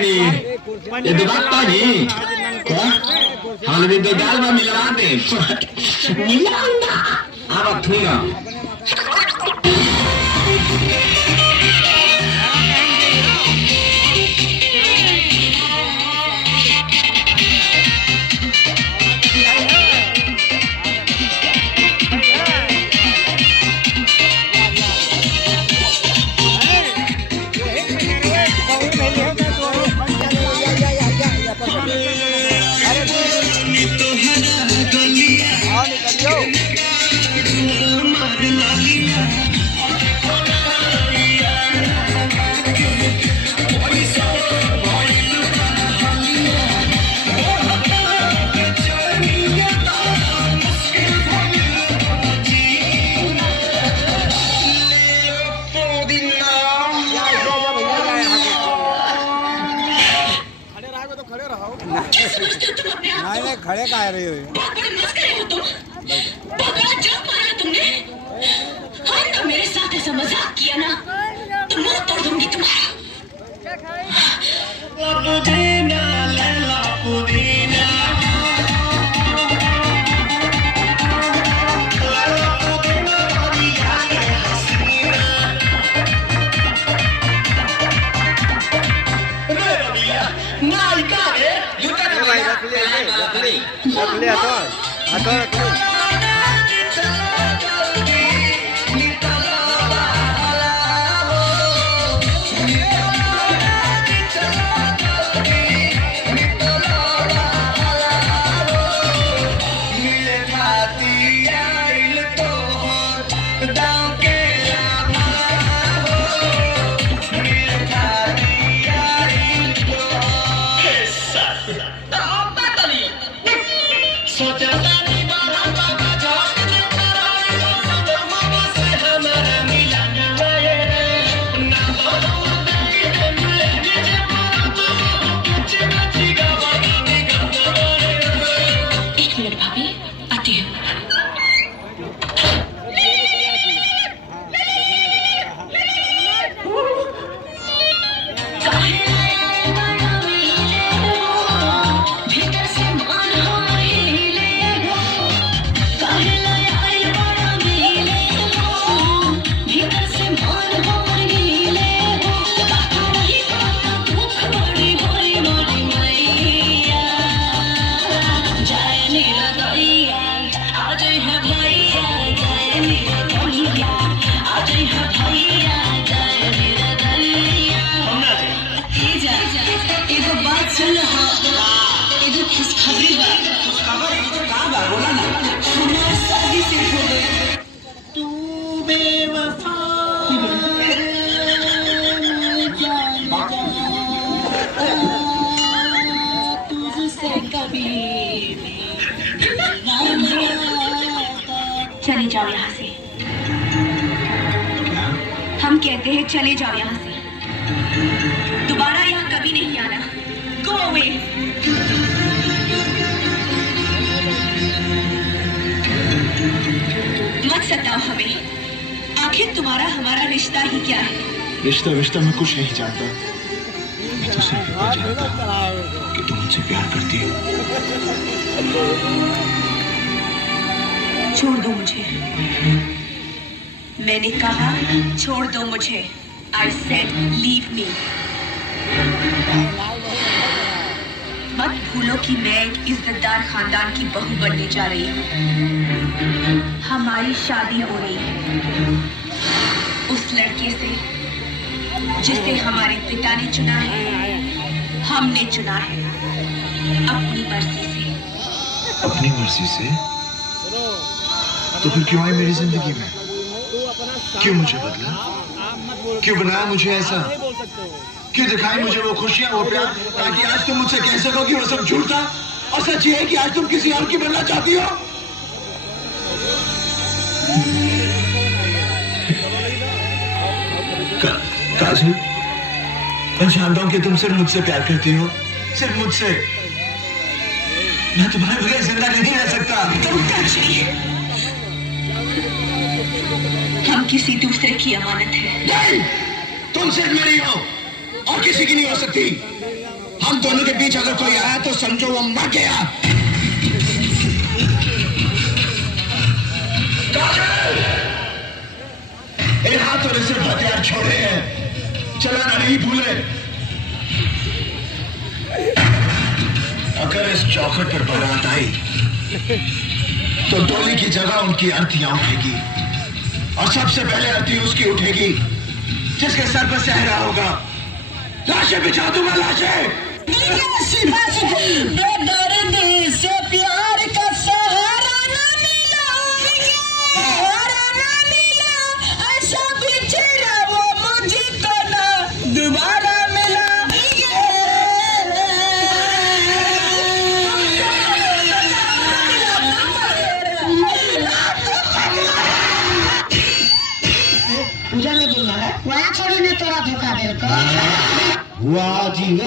ini. Itu apa nih? Hal itu dalam milante. Milanda. Apa tuh ya? नहीं खड़े का रही हो मेरे साथ ऐसा मजाक किया ना तो मुंह तोड़ दूंगी तुम्हारा। चले जाओ यहाँ से। हम कहते हैं चले जाओ यहाँ से, दोबारा यहाँ कभी नहीं आना। Go away. मत सताओ हमें, आखिर तुम्हारा हमारा रिश्ता ही क्या है? रिश्ता रिश्ता मैं कुछ नहीं जानता। मैं तो सिर्फ इतना जानता कि तुम मुझसे प्यार करती हो। छोड़ दो मुझे। मैंने कहा छोड़ दो मुझे। I said leave me। मत भूलो कि मैं एक इज्जतदार खानदान की बहू बनने जा रही हूँ। हमारी शादी हो रही है उस लड़के से जिसे हमारे पिता ने चुना है, हमने चुना है अपनी मर्जी से। अपनी मर्जी से? तो फिर क्यों आई मेरी जिंदगी में? क्यों मुझे बदला? क्यों बनाया मुझे ऐसा? क्यों दिखाई मुझे वो खुशियां, वो प्यार, ताकि आज तुम मुझसे कह सको कि वो सब झूठ था और सच ये है कि आज तुम किसी और की बनना चाहती हो? काजल, मैं जानता हूं कि तुम सिर्फ मुझसे प्यार करती हो, सिर्फ मुझसे। मैं तुम्हारे बगैर जिंदा नहीं रह सकता। हम किसी दूसरे की अमानत है। नहीं, तुम सिर्फ मेरी हो और किसी की नहीं हो सकती। हम दोनों के बीच अगर कोई आया तो समझो वो मर गया। इन हाथों ने सिर्फ हथियार छोड़े हैं, चलाना नहीं भूले। अगर इस चौखट पर बारात आई तो डोली की जगह उनकी अर्थियां उठेगी और सबसे पहले अर्थी उसकी उठेगी जिसके सर पर सहरा होगा। लाशें बिछा दूंगा, लाशें। बेदर्दी से प्यार